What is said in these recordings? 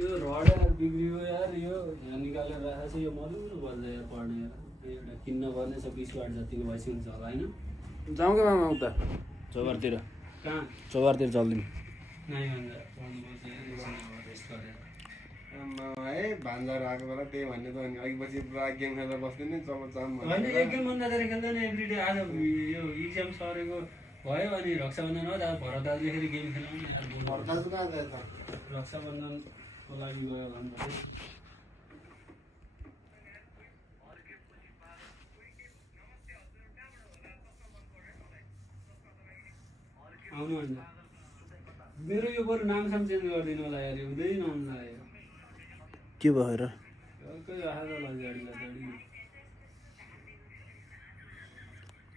यो rod यार बिग्रियो यार यो यहाँ निकालेर राखेको छ यो मधुरो बल्छ यार पढ्ने यार एउटा किन्न पर्ने छ 20 वाट जतिको भइसक्यो हुन्छ होला होइन जाउँ के मामा उता चौबारतिर कहाँ चौबारतिर चल्दिउँ नाइ भन्दा पढ्नुपर्छ रेस्ट गरेर है भान्जाहरू आएको बेला त्यही भन्ने त अनि अघि पछि पुरा गेम खेलेर बस्दैन नि चमचाम होइन एक गेम भन्दा धेरै खेल्दैन एभ्रिडे आज यो इक्जाम सरेको भयो अनि रक्षाबन्धन हो अब भरत दाजुले गेम खेलाउनु दाजु कहाँ जाए त रक्षाबन्धनको लागि गयो भन्नुपर्छ आउनु अन्त मेरो यो बरु नामसाम चेन्ज गरिदिनु होला यार हुँदै नआउनु लाग्यो के भएर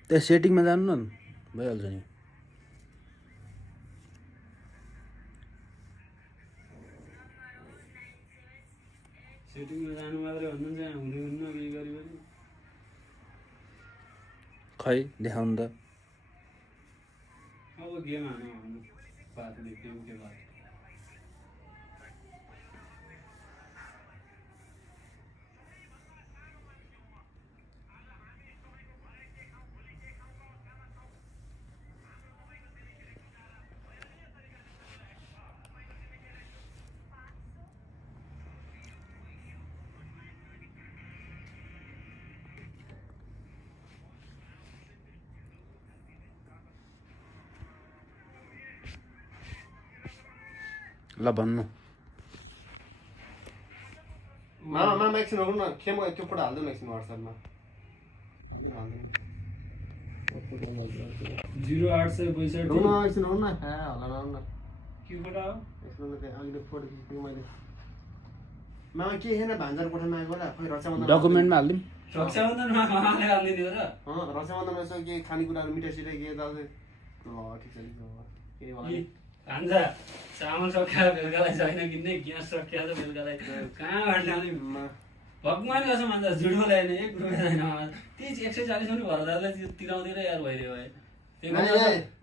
त्यहाँ सेटिङमा जानु न भइहाल्छ नि सेटिङमा जानु मात्रै भन्नुहुन्छ हुँदैन के गऱ्यो भने खै देखाउनु त अब गेम हानु भन्नु बात देख्यौँ के बात ल भन्नु मामा एकछिन आउनु न खेम त्यो फोटो हाल्दै न एकछिन वाट्सएपमा 0862 आउनु एकछिन आउनु न होला आउनु न के फोटो हो यसमा त अघिल्लो फोटो खिच्नु मैले मामा के छैन भान्जार कोठामा आएको होला खै रक्षाबन्धन डकुमेन्टमा हालिदिउँ रक्षाबन्धनमा मामाले हालिदिने हो र रक्षाबन्धनमा यसो के खानेकुराहरू मिठाई सिठाई के दाजु ल ठिक छ के भयो हान्छ चामल सकिया बेलुकालाई छैन किन्ने ग्यास सकिया छ बेलुकालाई कहाँबाट ल्याउने भगवान् कसम भन्छ झुट बोलाएन 1 रुपैयाँ छैन 140 पनि भरदारले तिराउँदैन यार भइदियो भए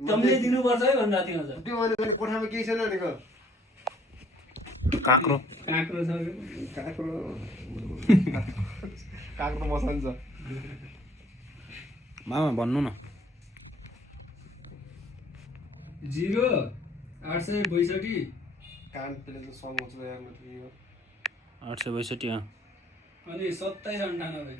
तँले दिनुपर्छ है भन्दा थियो त्यो भने कोठामा केही छैन भनेको काँक्रो काँक्रो छ काँक्रो बसान्छ मामा भन्नु न 0862 कान पेले त सङ हुन्छ यार मतलब 862 अनि 2798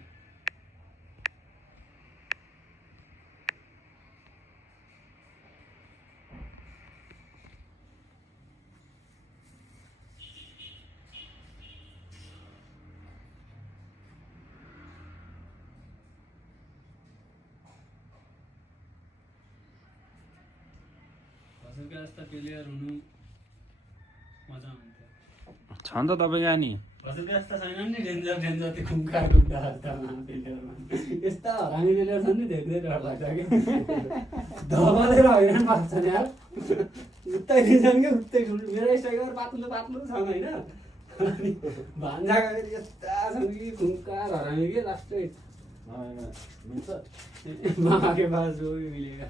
हजुरका जस्ता प्लेयर हुनु मजा आउँथ्यो छ नि त तपाईँको नि हजुरका जस्ता छैनन् नि डेन्जर त्यो खुम्का प्लेयरमा यस्ता हरामी प्लेयर छन् नि देख्दै डर लाग्छ कि धमालेर हैरान पार्छ नि यार उतै लिन्छन् कि उतै मेरो स्ट्राइकर पातलो पातलो छ होइन अनि भान्जाका यस्ता छन् कि खुम्का हरामी के लास्टै मामाके पास जो मिलेगा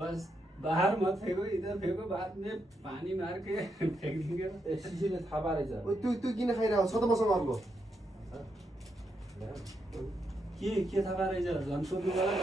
बस बाहर मत फेंको इधर फेंको बाद में पानी मार के फेंक देंगे एससीले थाहा पारेछ त्यो किन खाइरहेको छ त मसँग अर्को के थाहा पारेछ झन् सोध्नु पर्यो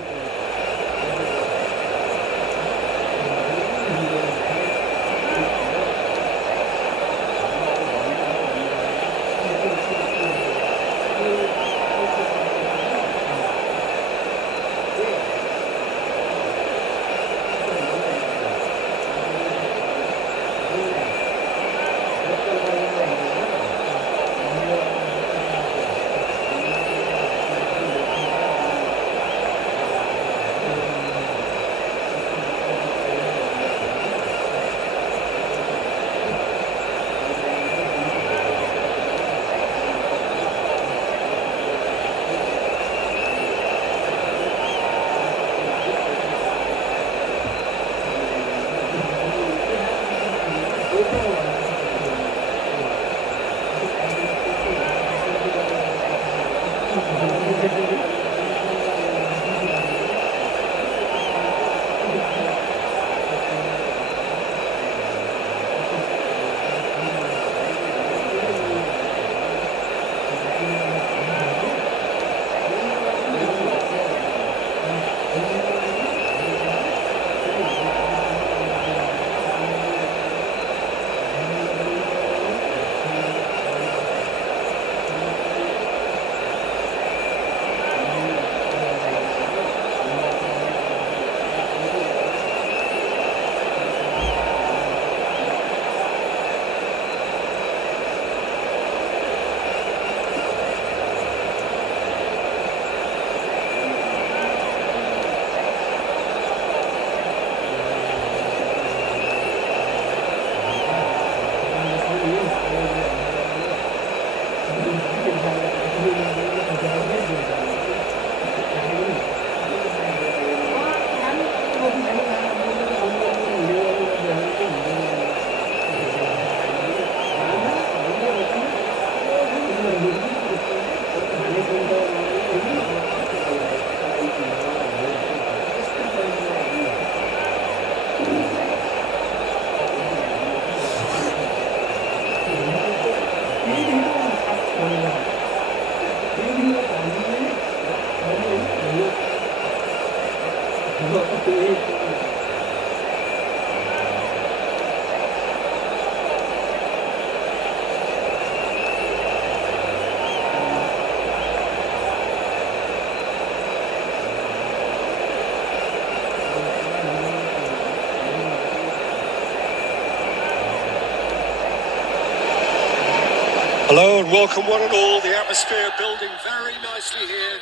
Hello and welcome one and all. The atmosphere building very nicely here.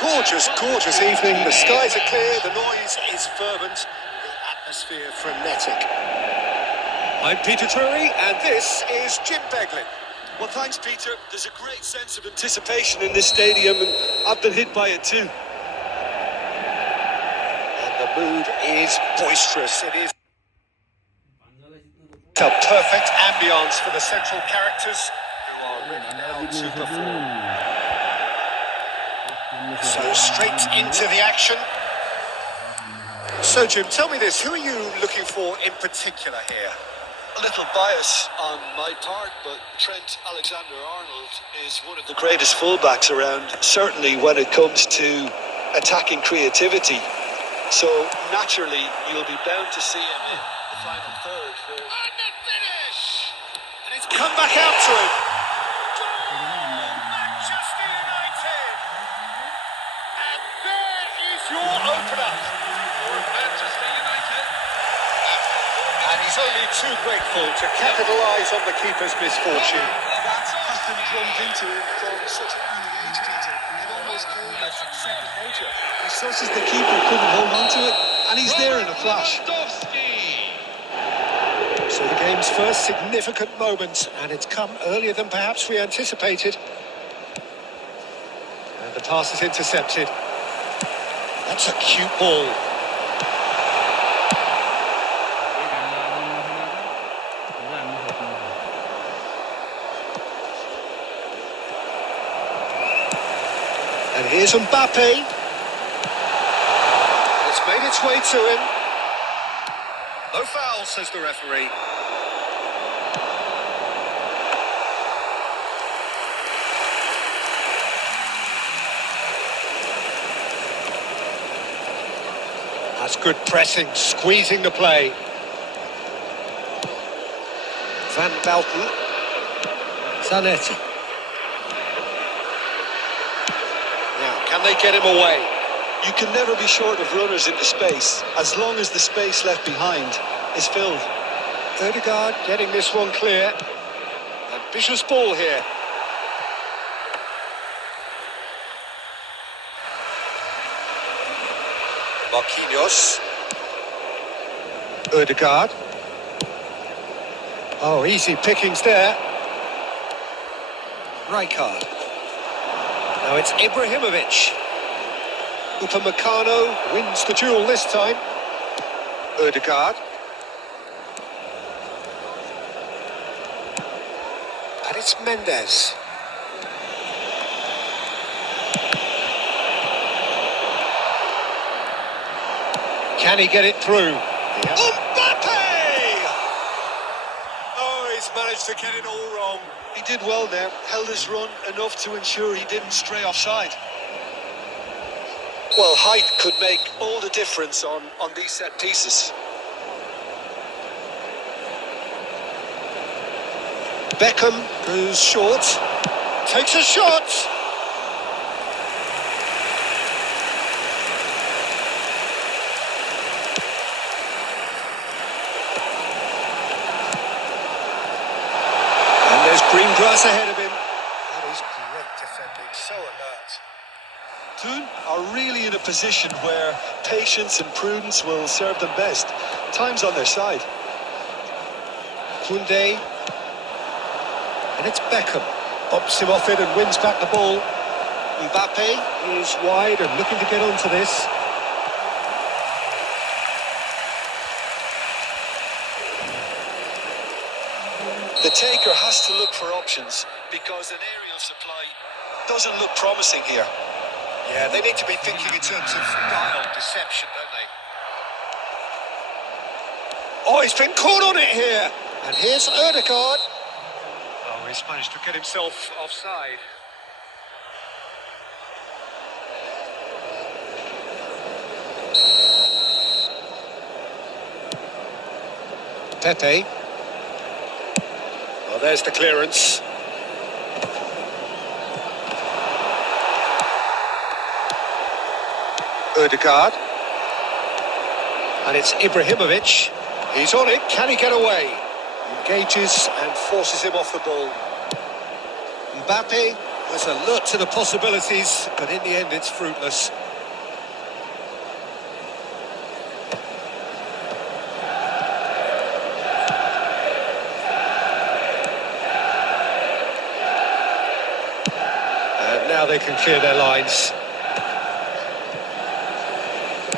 Gorgeous, gorgeous evening. The skies are clear, the noise is fervent, the atmosphere frenetic. I'm Peter Drury and this is Jim Beglin. Well, thanks, Peter. There's a great sense of anticipation in this stadium and I've been hit by it too. And the mood is boisterous. It is a perfect ambience for the central characters who are written out to perform. So straight into the action. So Jim, tell me this, who are you looking for in particular here? A little bias on my part, but Trent Alexander-Arnold is one of the greatest fullbacks around, certainly when it comes to attacking creativity. So naturally, you'll be bound to see him in the final third. And the finish! And it's come back out to him. Manchester United! And there is your opener for Manchester United. And he's only too grateful to capitalise on the keeper's misfortune. That has been drummed into him from such an early age, Peter. It almost came as second nature. It's such as the keeper couldn't hold on to it, and he's there in a flash. So the game's first significant moment, and it's come earlier than perhaps we anticipated. And the pass is intercepted. That's a cute ball. And here's Mbappe. It's made its way to him. No foul, says the referee. That's good pressing, squeezing the play. Van Belten. Zanetti. Now, can they get him away? You can never be short of runners into space, as long as the space left behind is filled. Ødegaard getting this one clear. Ambitious ball here. Marquinhos. Ødegaard. Oh, easy pickings there. Rijkaard. Now it's Ibrahimovic. Upamecano wins the duel this time. Ødegaard. And it's Mendes. Can he get it through? Mbappe! Oh, he's managed to get it all wrong. He did well there, held his run enough to ensure he didn't stray offside. Well, height could make all the difference on these set pieces. Beckham goes short. Takes a shot. And there's green grass ahead of him. That is great defending, so alert. Toon are really in a position where patience and prudence will serve them best. Time's on their side. Koundé. And it's Beckham. Bops him off it and wins back the ball. Mbappe is wide and looking to get onto this. The taker has to look for options because an aerial supply doesn't look promising here. Yeah, they need to be thinking in terms of guile, deception, don't they? Oh, he's been caught on it here. And here's Ødegaard. Oh, he's managed to get himself offside. Pepe. Well, there's the clearance. Ødegaard. And it's Ibrahimovic. He's on it. Can he get away? Engages and forces him off the ball. Mbappe was alert to the possibilities, but in the end it's fruitless. And now they can clear their lines.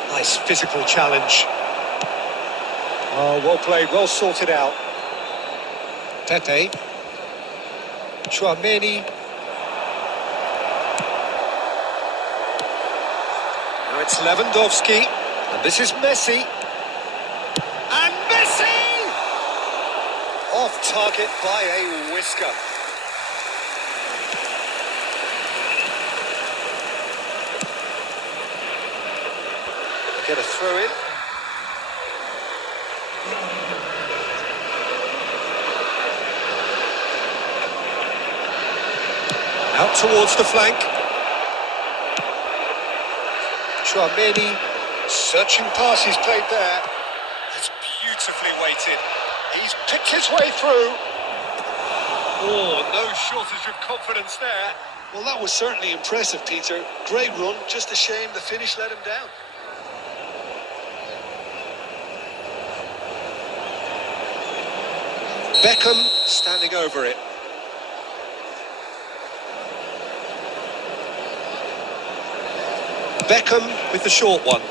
Nice physical challenge. Oh, well played, well sorted out. Pepe. Chouameni. Now it's Lewandowski. And this is Messi. And Messi! Off target by a whisker. Get a throw in. Out towards the flank. Chouameni, searching pass he's played there. It's beautifully weighted. He's picked his way through. Oh, no shortage of confidence there. Well, that was certainly impressive, Peter. Great run, just a shame the finish let him down. Beckham standing over it. Beckham with the short one.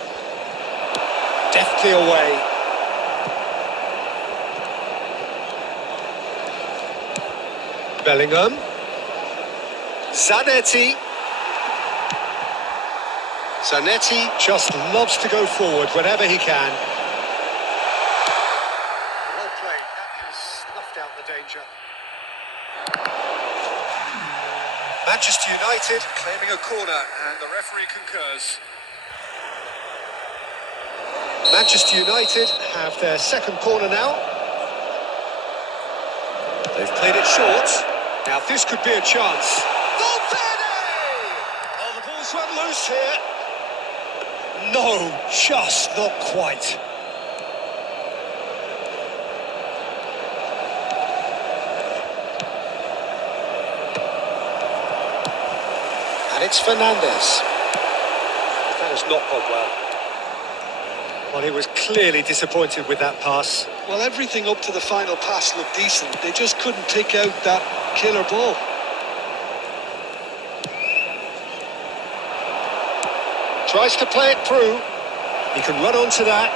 Deftly away. Bellingham. Zanetti. Zanetti just loves to go forward whenever he can. Well played. That has snuffed out the danger. Manchester United claiming a corner, and the referee concurs. Manchester United have their second corner now. They've played it short. Now this could be a chance. Valverde! Oh, the ball's run loose here. No, just not quite. And it's Fernandes. That has not gone well. Well, he was clearly disappointed with that pass. Well, everything up to the final pass looked decent. They just couldn't pick out that killer ball. Tries to play it through. He can run onto that.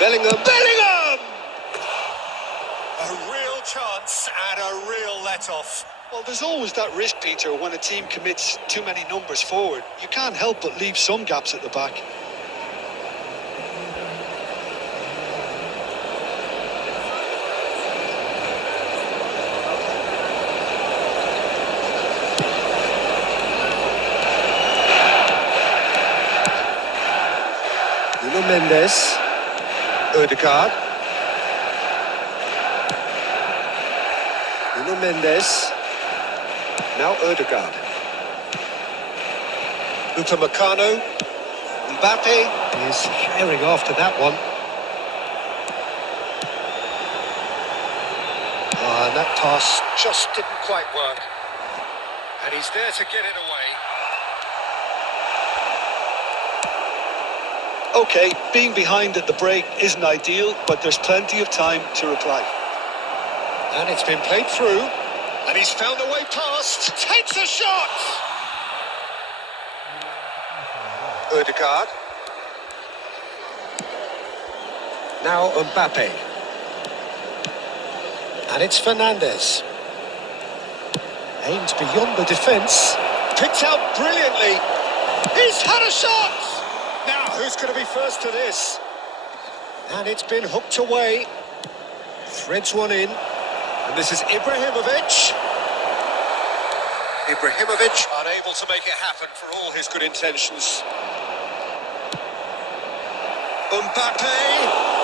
Bellingham. Bellingham! A real chance and a real let-off. Well, there's always that risk, Peter, when a team commits too many numbers forward. You can't help but leave some gaps at the back. Nuno Mendes. Ødegaard. Nuno Mendes. Now Ødegaard. Upamecano. Mbappe is herring after that one. Oh, and that pass just didn't quite work. And he's there to get it away. Okay, being behind at the break isn't ideal, but there's plenty of time to reply. And it's been played through. And he's found a way past. Takes a shot! Ødegaard. Now Mbappe. And it's Fernandes. Aimed beyond the defence. Picked out brilliantly. He's had a shot! Now, who's going to be first to this? And it's been hooked away. Threads one in. And this is Ibrahimovic. Ibrahimovic unable to make it happen for all his good intentions. Mbappe.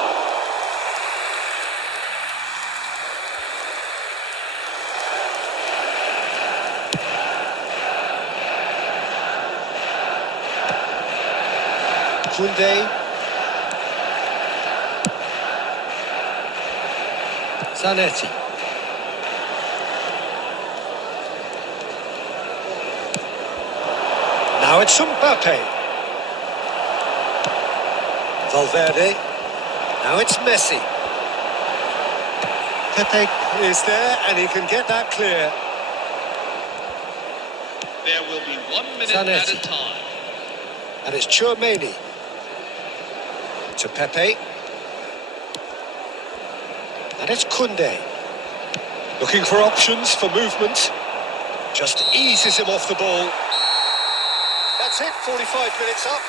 Koundé. Zanetti. Now it's Mbappe. Valverde. Now it's Messi. Pepe is there and he can get that clear. There will be 1 minute Zanetti. at a time. And it's Tchouaméni. To Pepe. And it's Koundé. Looking for options for movement. Just eases him off the ball. That's it, 45 minutes up.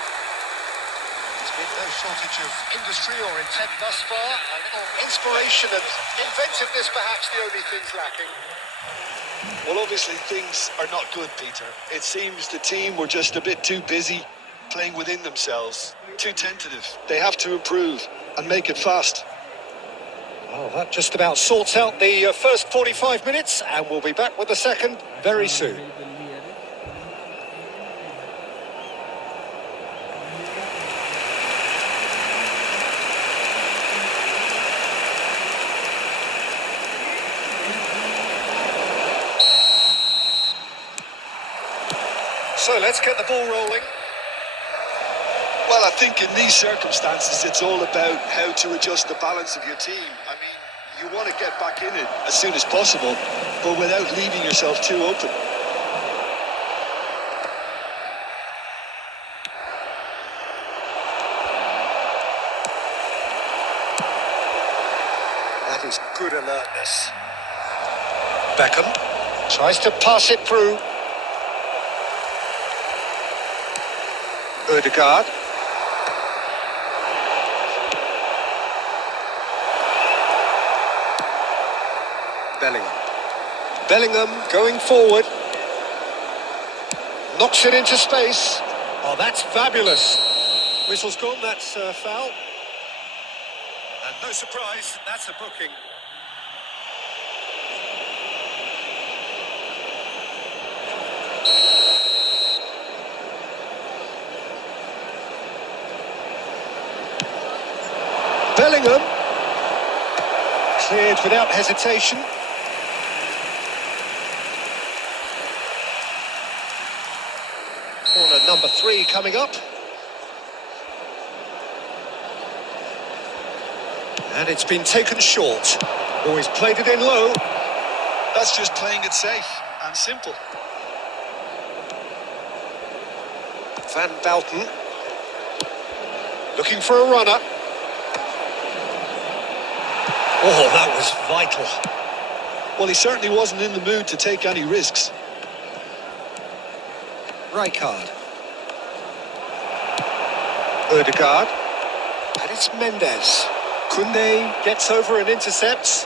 There's been no shortage of industry or intent thus far. And inspiration and inventiveness perhaps the only things lacking. Well, obviously things are not good, Peter. It seems the team were just a bit too busy playing within themselves, too tentative. They have to improve and make it fast. Well, that just about sorts out the first 45 minutes, and we'll be back with the second very soon. So let's get the ball rolling. Well, I think in these circumstances, it's all about how to adjust the balance of your team. I mean, you want to get back in it as soon as possible, but without leaving yourself too open. That is good alertness. Beckham tries to pass it through. Ødegaard. Bellingham going forward. Knocks it into space. Oh, that's fabulous. Whistle's gone, that's a foul. And no surprise, that's a booking. Bellingham. Cleared without hesitation. Corner number 3 coming up. And it's been taken short. Oh, he's played it in low. That's just playing it safe and simple. Van Bouten. Looking for a runner. Oh, that was vital. Well, he certainly wasn't in the mood to take any risks. Rijkaard. Ødegaard. And it's Mendes. Koundé gets over and intercepts.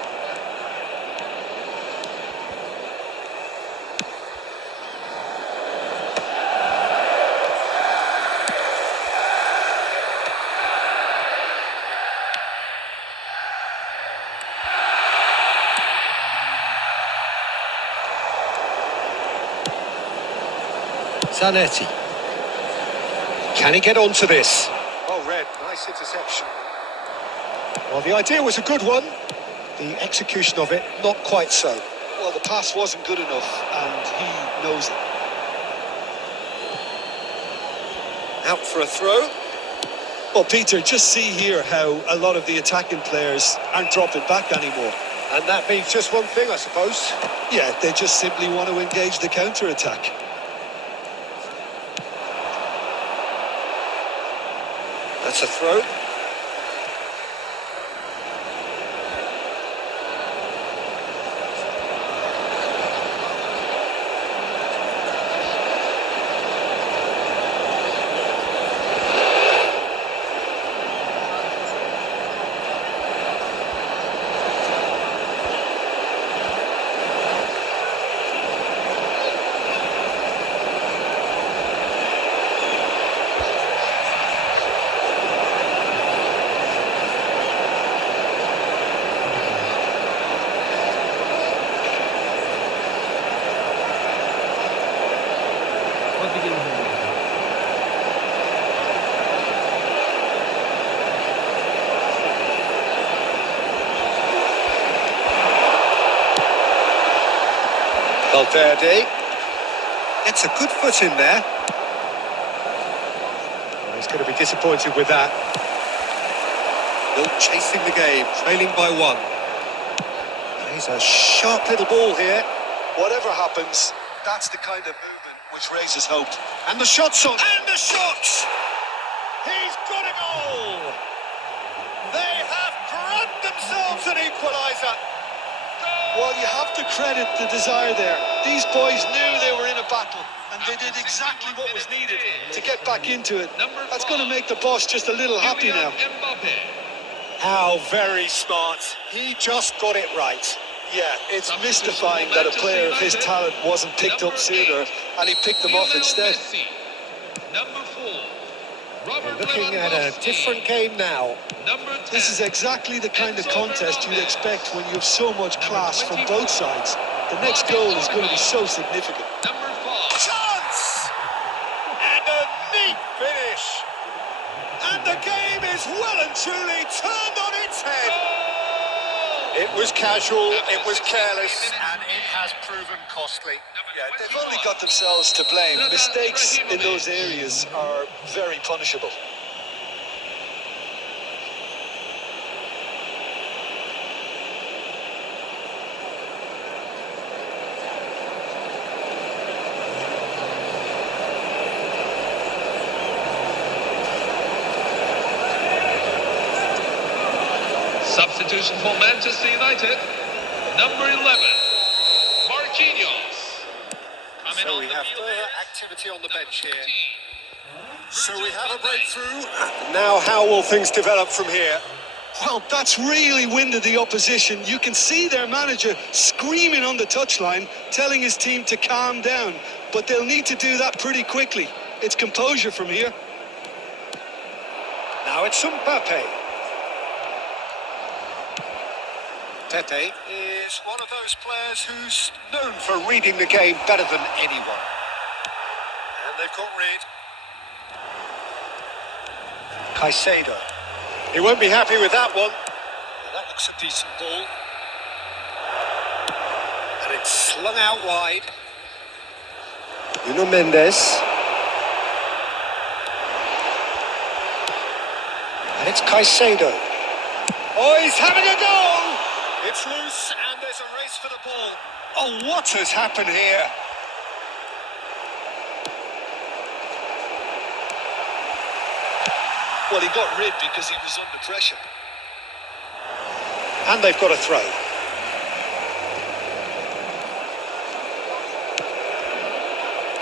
Zanetti. Can he get onto this? Oh, Red, nice interception. Well, the idea was a good one. The execution of it, not quite so. Well, the pass wasn't good enough, and he knows it. Out for a throw. Well, Peter, just see here how a lot of the attacking players aren't dropping back anymore. And that means just one thing, I suppose. Yeah, they just simply want to engage the counter-attack. That's a throw. Valverde gets a good foot in there. Well, he's going to be disappointed with that. Still chasing the game, trailing by 1. He's a sharp little ball here. Whatever happens, that's the kind of movement which raises hope. And the shot's on. And the shot! He's got a goal! They have grabbed themselves an equaliser. Well, you have to credit the desire there. These boys knew they were in a battle, and they did exactly what was needed to get back into it. That's going to make the boss just a little happy now. How very smart. He just got it right. Yeah, it's mystifying that a player of his talent wasn't picked up sooner, and he picked them off instead. Number 4, Robert Looking at a different game now. Number 10. This is exactly the kind of contest you'd expect when you have so much class from both sides. The next goal is going to be so significant. Number 5. Chance! And a neat finish. And the game is well and truly turned on its head. It was casual, it was careless, and it has proven costly. Yeah, they've only got themselves to blame. Mistakes in those areas are very punishable. Substitution for Manchester United. Number 11, Marquinhos. Coming So on we the have field further is activity on the bench number here. 14, So we Virgil have a van Dijk. breakthrough. Now how will things develop from here? Well, that's really winded the opposition. You can see their manager screaming on the touchline, telling his team to calm down. But they'll need to do that pretty quickly. It's composure from here. Now it's Mbappe. Pepe is one of those players who's known for reading the game better than anyone. And they've got rid. Caicedo. He won't be happy with that one. That looks a decent ball. And it's slung out wide. Nuno Mendes. And it's Caicedo. Oh, he's having a go! It's loose and there's a race for the ball. Oh, what has happened here? Well, he got rid because he was under pressure. And they've got a throw.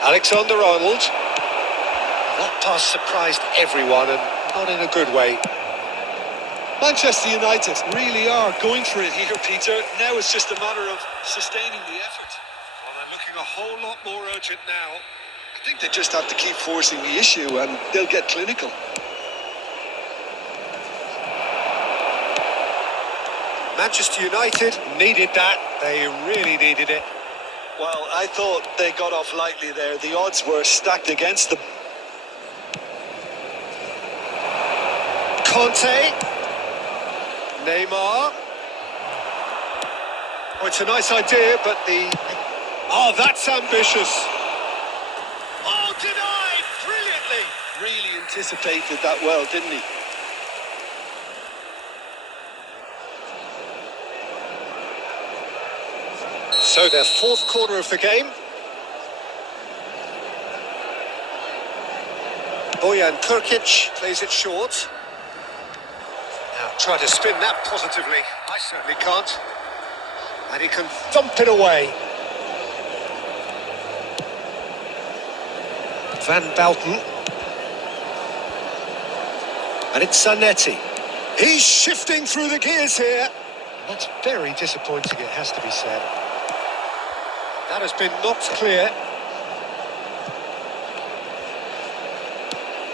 Alexander-Arnold. That pass surprised everyone and not in a good way. Manchester United really are going for it here, Peter. Now it's just a matter of sustaining the effort. Well, they're looking a whole lot more urgent now. I think they just have to keep forcing the issue and they'll get clinical. Manchester United needed that. They really needed it. Well, I thought they got off lightly there. The odds were stacked against them. Conte. Neymar. Oh, it's a nice idea, but the... Oh, that's ambitious. Oh, denied brilliantly. Really anticipated that well, didn't he? So their fourth quarter of the game. Bojan Krkić plays it short. Now try to spin that positively. I certainly can't. And he can thump it away. Van Bouten. And it's Zanetti. He's shifting through the gears here. That's very disappointing, it has to be said. That has been knocked clear.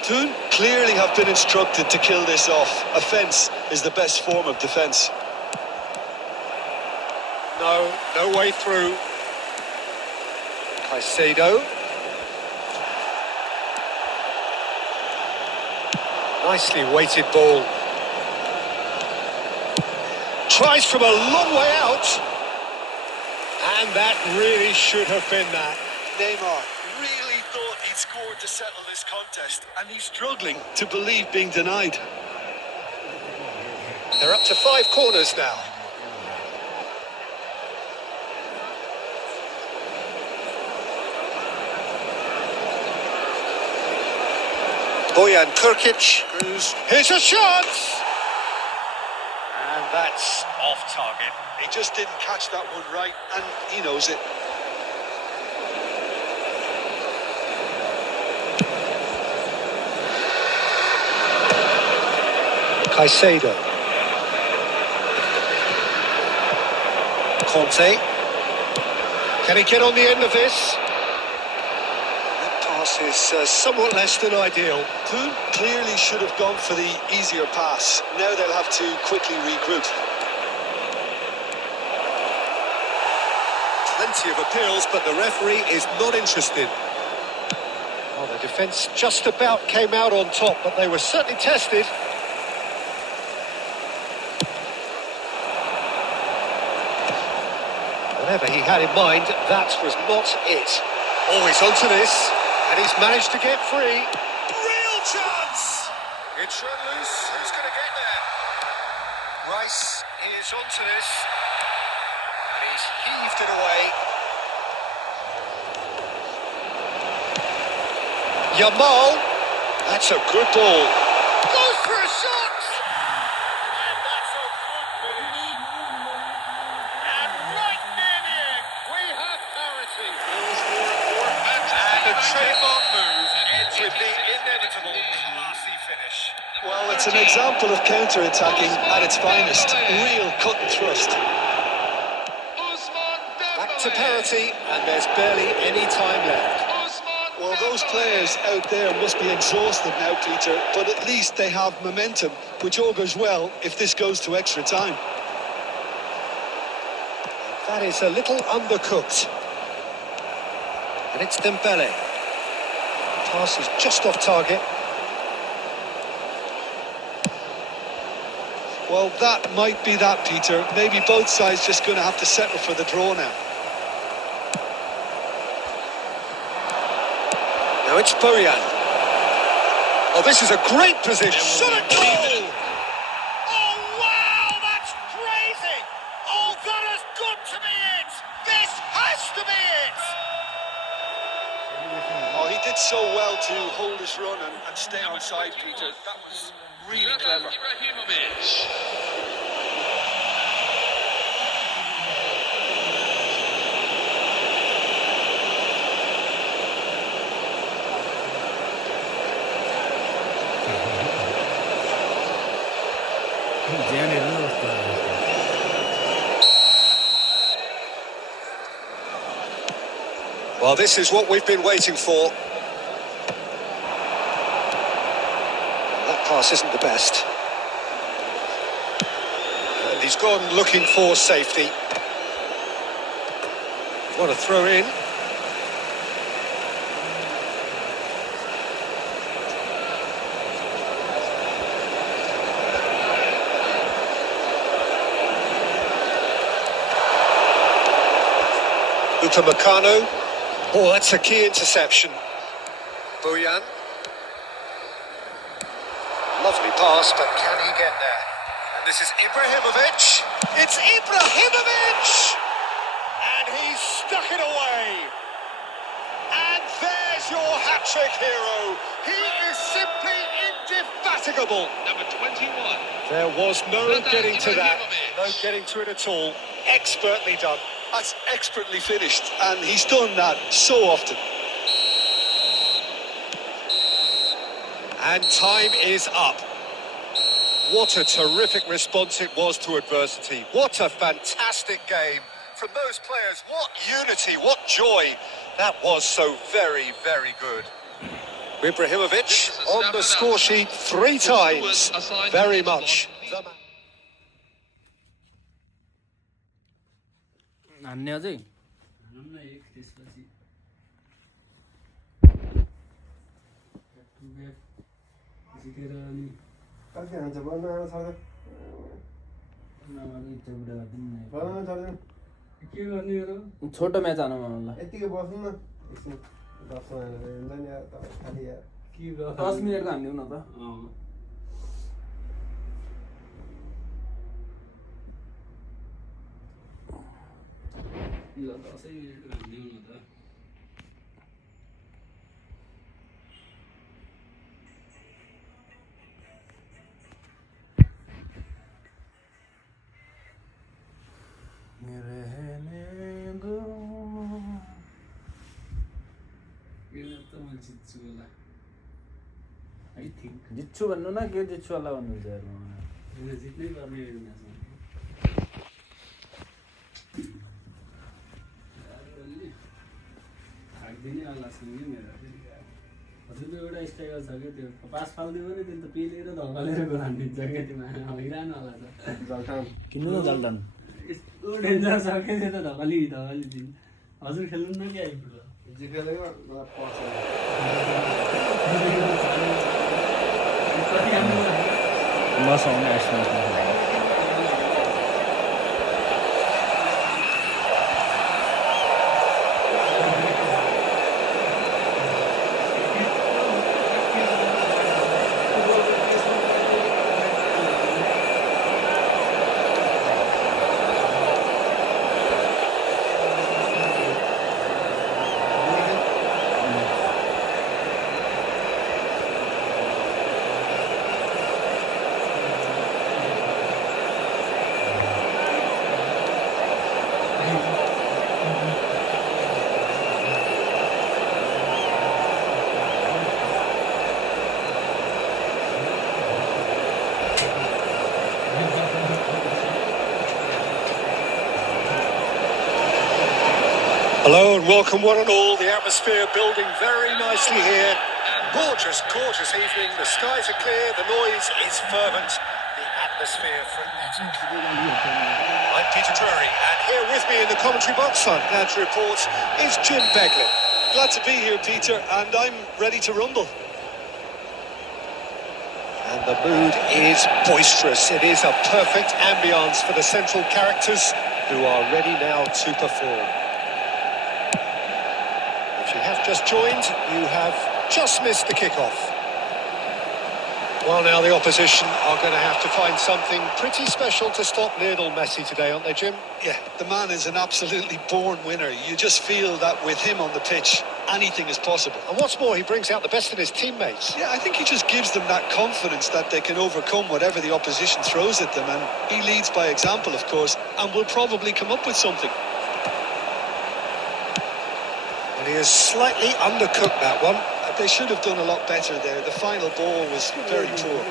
Toon clearly have been instructed to kill this off. Offence is the best form of defence. No way through. Caicedo. Nicely weighted ball. Tries from a long way out. And that really should have been that. Neymar really thought he'd scored to settle this contest, and he's struggling to believe being denied. They're up to 5 corners now. Bojan Krkić. Here's a shot! And that's off target. He just didn't catch that one right, and he knows it. Caicedo. Conte. Can he get on the end of this? That pass is somewhat less than ideal. Poon clearly should have gone for the easier pass. Now they'll have to quickly regroup. Plenty of appeals, but the referee is not interested. Well, the defence just about came out on top, but they were certainly tested. Whatever he had in mind, that was not it. Oh, he's onto this, and he's managed to get free. Real chance! It's run loose. Who's going to get there? Rice is onto this, and he's heaved it away. Yamal, that's a good ball. Goes for a shot! And that's a and right near the end, we have parity. And the trademark move ends with the inevitable classy finish. Well, it's an example of counter-attacking at its finest. Real cut and thrust. Back to parity, and there's barely any time left. Well, those players out there must be exhausted now, Peter, but at least they have momentum, which augurs well if this goes to extra time. That is a little undercooked. And it's Dembele. Pass is just off target. Well, that might be that, Peter. Maybe both sides just going to have to settle for the draw now. Now it's Bojan. Oh, this is a great position. Shot a goal! Oh, wow, that's crazy! Oh, that has got to be it! This has to be it! Oh, he did so well to hold his run and stay on side, Peter. That was really clever. Well, this is what we've been waiting for. That pass isn't the best. And he's gone looking for safety. What a throw in. Upamecano. Oh, that's a key interception. Bojan. Lovely pass, but can he get there? And this is Ibrahimovic. It's Ibrahimovic! And he's stuck it away. And there's your hat-trick hero. He is simply indefatigable. Number 21. There was no getting to that. No getting to it at all. Expertly done. That's expertly finished, and he's done that so often. And time is up. What a terrific response it was to adversity. What a fantastic game from those players. What unity, what joy. That was so very, very good. Ibrahimovic on the score sheet 3 times. Very much. हान्ने अझै हानौँ न एक त्यसपछि जितेर अनि कति हान्छ भन्नु आमा छोड्दैन नभए चौडा गरिदिनु न भन्नु छोड्दैन के गर्ने हो र? छोटो म्याच हानौँ मलाई यतिकै बस्नु न एकछिन 10 मिनेट हुन्छ नि यार तपाईँ खालि यार के गर्नु? 10 मिनेटको हानिदिउँ न त ल 10 मिनेटको हानिदिउँ न त जित्छु होला आई थिङ्क जित्छु भन्नु न के जित्छु होला भन्नुहुन्छ यार जित्नै पर्ने यो म्याचमा थाक्दिनै होला सँगै मेरो हजुरको एउटा स्ट्राइकर छ क्या त्यो पास फालिदियो भने त्यसले त पेलेर धकालेर गोल हानिदिन्छ क्या त्यो हैरान होला त जल्टान किन्नु न जल्टान यस्तो डेन्जर छ क्या त्यो त धकाली दिन्छ हजुर खेल्नु न कि आइपुग्यो जितेको मलाई पर्छ मसँग estimate Hello and welcome one and all. The atmosphere building very nicely here. Gorgeous, gorgeous evening. The skies are clear, the noise is fervent. The atmosphere frenetic. I'm Peter Drury, and here with me in the commentary box, I'm glad to report, is Jim Begley. Glad to be here, Peter, and I'm ready to rumble. And the mood is boisterous. It is a perfect ambience for the central characters who are ready now to perform. If you have just joined, you have just missed the kick-off. Well, now the opposition are going to have to find something pretty special to stop Lionel Messi today, aren't they, Jim? Yeah, the man is an absolutely born winner. You just feel that with him on the pitch, anything is possible. And what's more, he brings out the best in his teammates. Yeah, I think he just gives them that confidence that they can overcome whatever the opposition throws at them, and he leads by example, of course, and will probably come up with something. And he has slightly undercooked that one. They should have done a lot better there. The final ball was very poor.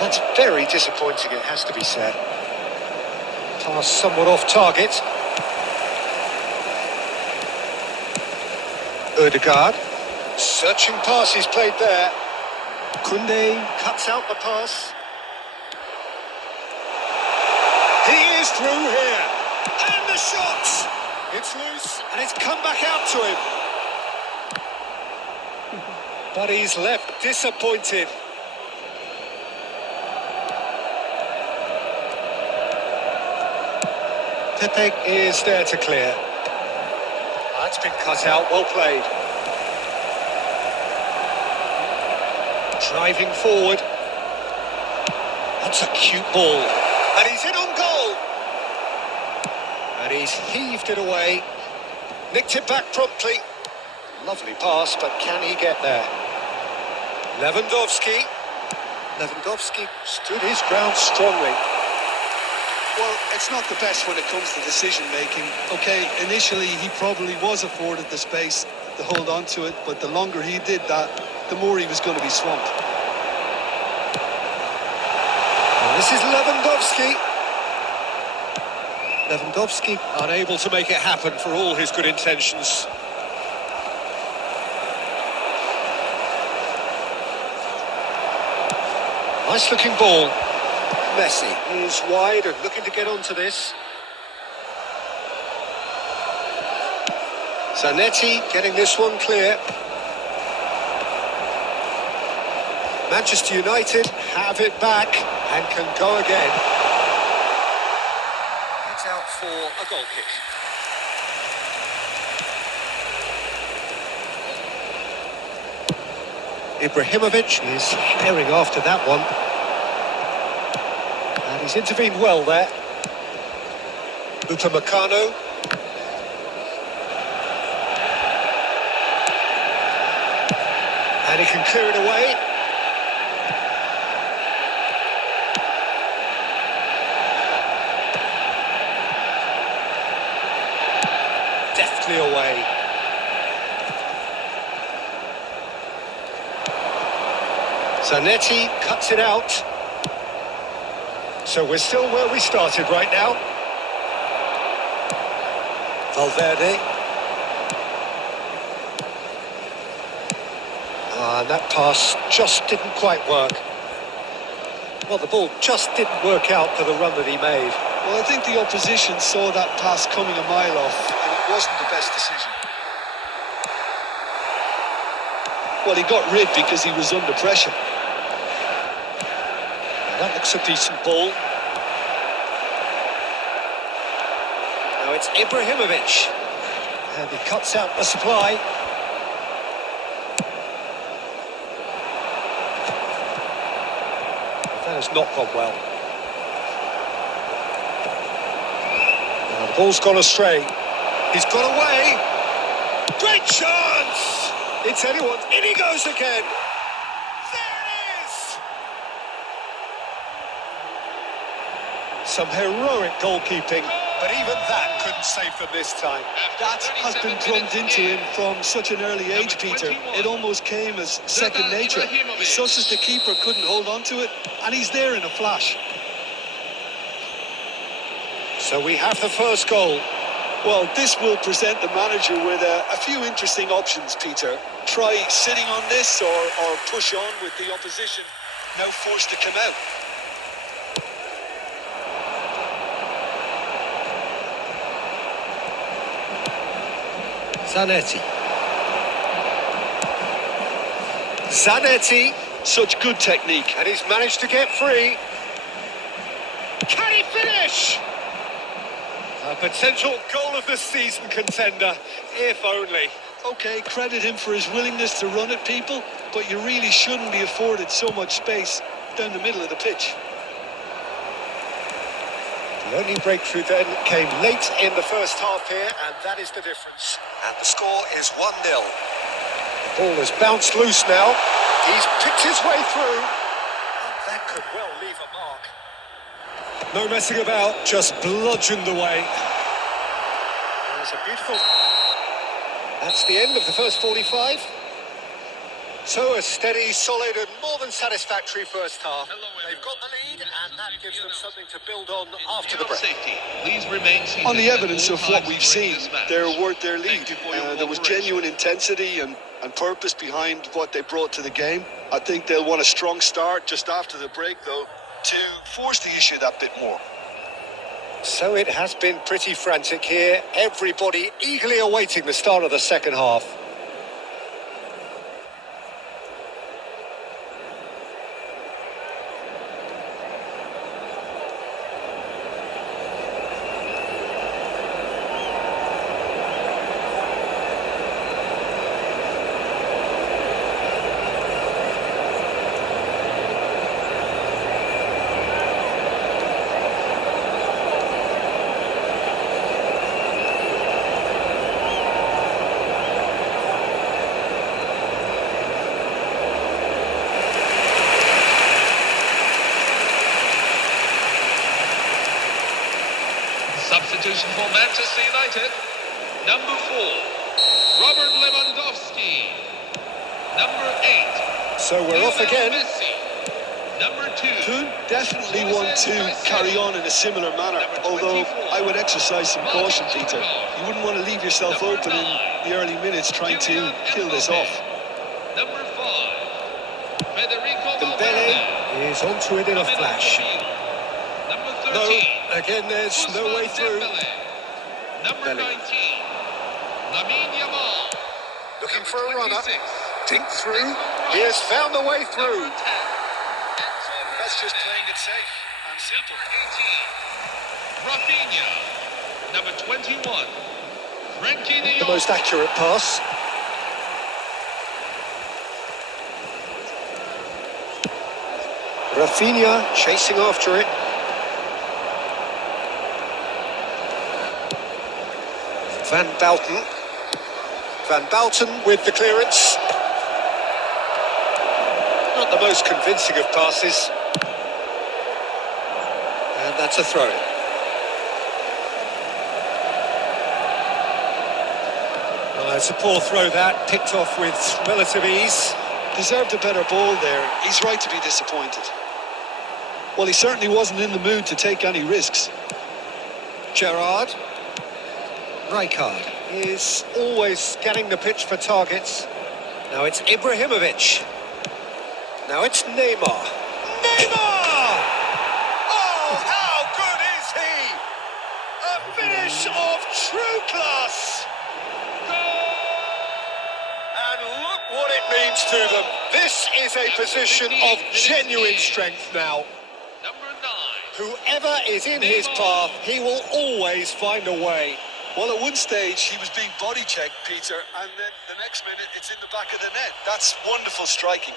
That's very disappointing, it has to be said. Pass somewhat off target. Ødegaard. Searching pass he's played there. Koundé cuts out the pass. He is through here. And the shot! It's loose and it's come back out to him. But he's left disappointed. Pepe is there to clear. That's been cut out, well played. Driving forward. That's a cute ball. And he's in on goal. And he's heaved it away. Nicked it back promptly. Lovely pass, but can he get there? Lewandowski. Lewandowski stood his ground strongly. Well, it's not the best when it comes to decision-making. OK, initially he probably was afforded the space to hold on to it, but the longer he did that, the more he was going to be swamped. And this is Lewandowski. Lewandowski unable to make it happen for all his good intentions. Nice looking ball. Messi is wide and looking to get onto this. Zanetti getting this one clear. Manchester United have it back and can go again. It's out for a goal kick. Ibrahimovic is herring after that one. And he's intervened well there. Upamecano. And he can clear it away. Deftly away. Zanetti cuts it out. So we're still where we started right now. Valverde. And that pass just didn't quite work. Well, the ball just didn't work out for the run that he made. Well, I think the opposition saw that pass coming a mile off, and it wasn't the best decision. Well, he got rid because he was under pressure. That looks a decent ball. Now it's Ibrahimovic. And he cuts out the supply. That has not gone well. Now the ball's gone astray. He's got away. Great chance! It's anyone's. In he goes again. There it is! Some heroic goalkeeping, but even that couldn't save them this time. That has been drummed into him from such an early age, Peter. It almost came as second nature. He susses the keeper, couldn't hold on to it, and he's there in a flash. So we have the first goal. Well, this will present the manager with a few interesting options, Peter. Try sitting on this or push on with the opposition, now forced to come out. Zanetti. Zanetti. Such good technique. And he's managed to get free. Can he finish? A potential goal of the season contender, if only. Okay, credit him for his willingness to run at people, but you really shouldn't be afforded so much space down the middle of the pitch. The only breakthrough then came late in the first half here, and that is the difference. And the score is 1-0. The ball has bounced loose now. He's picked his way through. And that could well leave a mark. No messing about, just bludgeoned away. There's a beautiful... That's the end of the first 45. So a steady, solid and more than satisfactory first half. They've got the lead and that gives them something to build on after the break. On the evidence of what we've seen, they're worth their lead. There was genuine intensity and purpose behind what they brought to the game. I think they'll want a strong start just after the break, though, to force the issue that bit more. So it has been pretty frantic here. Everybody eagerly awaiting the start of the second half. Substitution for Manchester United. Number 4, Robert Lewandowski. Number 8. So we're off again. Messi. Number 2. Could definitely want to carry on in a similar manner, although I would exercise some caution, Peter. You wouldn't want to leave yourself open in the early minutes trying to kill this off. Number 5, Federico Dembele is onto it in a flash. Number 13. No, again there's no way through. Number 19. Lamine Yamal. Looking Number for a runner. 26. Dink through. He has found the way through. Number 10. That's just playing it safe and simple. Rafinha. Number 21. Frankie de The Jong. most accurate pass. Rafinha chasing after it. Van Bouten. Van Bouten with the clearance. Not the most convincing of passes. And that's a throw. It's a poor throw that, picked off with relative ease. Deserved a better ball there. He's right to be disappointed. Well, he certainly wasn't in the mood to take any risks. Gerrard. Rijkaard is always scanning the pitch for targets. Now it's Ibrahimovic. Now it's Neymar. Neymar! Oh, how good is he? A finish of true class. And look what it means to them. This is a position of genuine strength now. Number 9. Whoever is in his path, he will always find a way. Well, at one stage, he was being body checked, Peter, and then the next minute, it's in the back of the net. That's wonderful striking.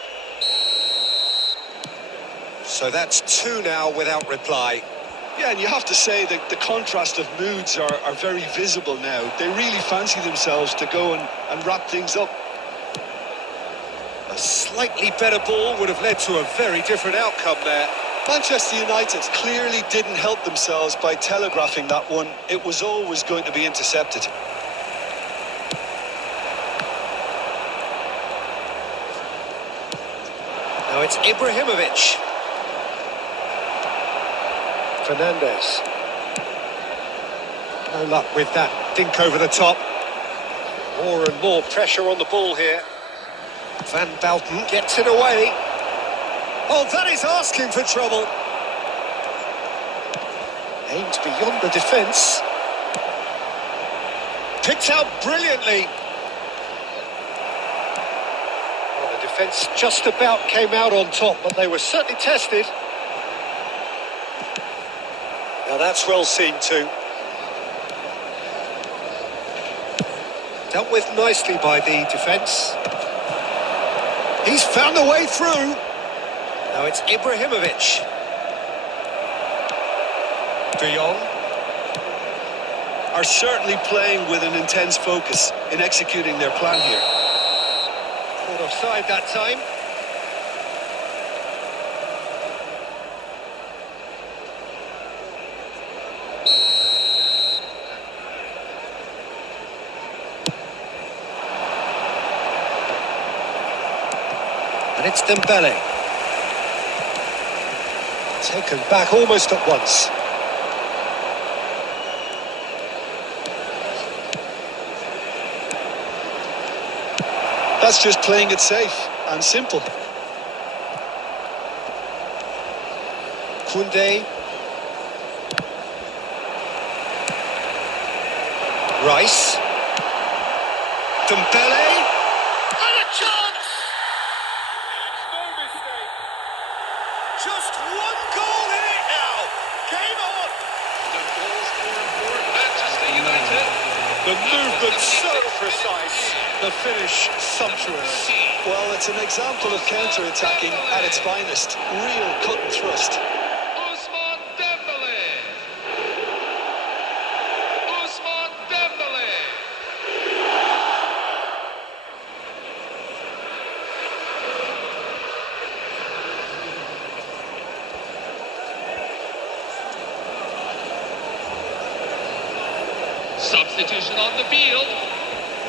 So that's 2 now without reply. Yeah, and you have to say that the contrast of moods are very visible now. They really fancy themselves to go and wrap things up. A slightly better ball would have led to a very different outcome there. Manchester United clearly didn't help themselves by telegraphing that one. It was always going to be intercepted. Now it's Ibrahimovic. Fernandes. No luck with that dink over the top. More and more pressure on the ball here. Van Bouten gets it away. Oh, that is asking for trouble. Aimed beyond the defence. Picked out brilliantly. Well, the defence just about came out on top, but they were certainly tested. Now that's well seen too. Dealt with nicely by the defence. He's found a way through. Now it's Ibrahimovic. De Jong. Are certainly playing with an intense focus in executing their plan here. Caught offside that time. And it's Dembele. Taken back almost at once. That's just playing it safe and simple. Koundé. Rice. Dembele. And a chance! No mistake. Just one goal in it now. Game on. The goal scorer for Manchester United. The movement so precise. The finish sumptuous. Well, it's an example of counter-attacking at its finest. Real cut and thrust. Ousmane Dembele. Ousmane Dembele. Substitution on the field.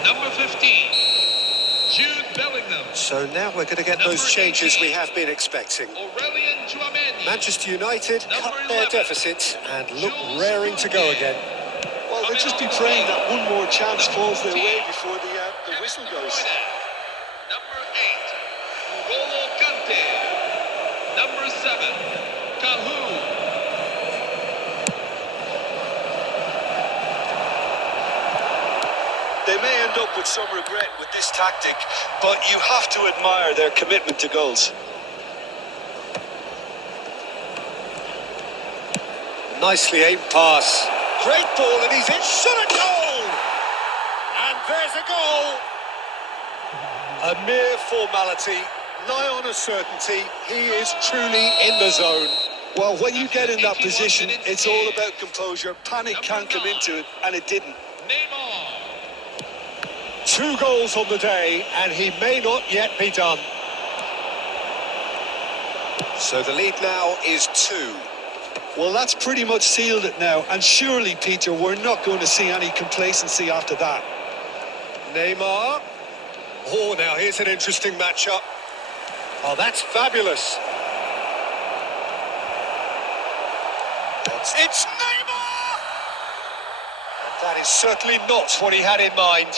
Number 15, Jude Bellingham. So now we're going to get those changes we have been expecting. Aurelien Tchouameni. Manchester United cut Number their 11, deficit and look Jules raring to go Koundé. again. Well, they'll just be praying that one more chance falls their way before the whistle goes. Number 8, N'Golo Kante. Number 7, Cahoon. They may end up with some regret with this tactic, but you have to admire their commitment to goals. Nicely aimed pass. Great ball, and he's in. Shot a goal! And there's a goal. A mere formality, nigh on a certainty. He is truly in the zone. Well, when you get in that position, it's all about composure. Panic can't come into it, and it didn't. Neymar. 2 goals on the day, and he may not yet be done. So the lead now is 2. Well, that's pretty much sealed it now. And surely, Peter, we're not going to see any complacency after that. Neymar. Oh, now here's an interesting matchup. Oh, that's fabulous. It's Neymar! And that is certainly not what he had in mind.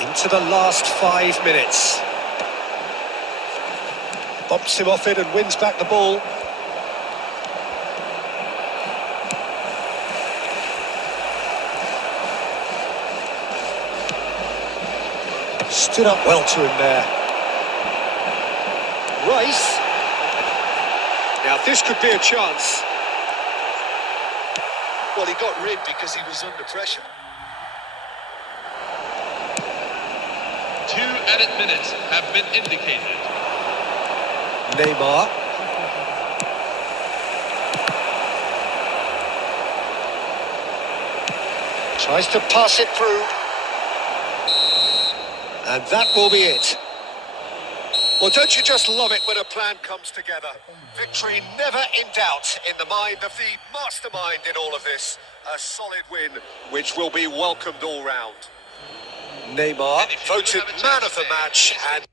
Into the last 5 minutes. Bumps him off it and wins back the ball. Stood up well to him there. Rice. Now this could be a chance. Well, he got rid because he was under pressure. 2 added minutes have been indicated. Neymar. Tries to pass it through. And that will be it. Well, don't you just love it when a plan comes together? Victory never in doubt in the mind of the mastermind in all of this. A solid win, which will be welcomed all round. Neymar voted man of the match and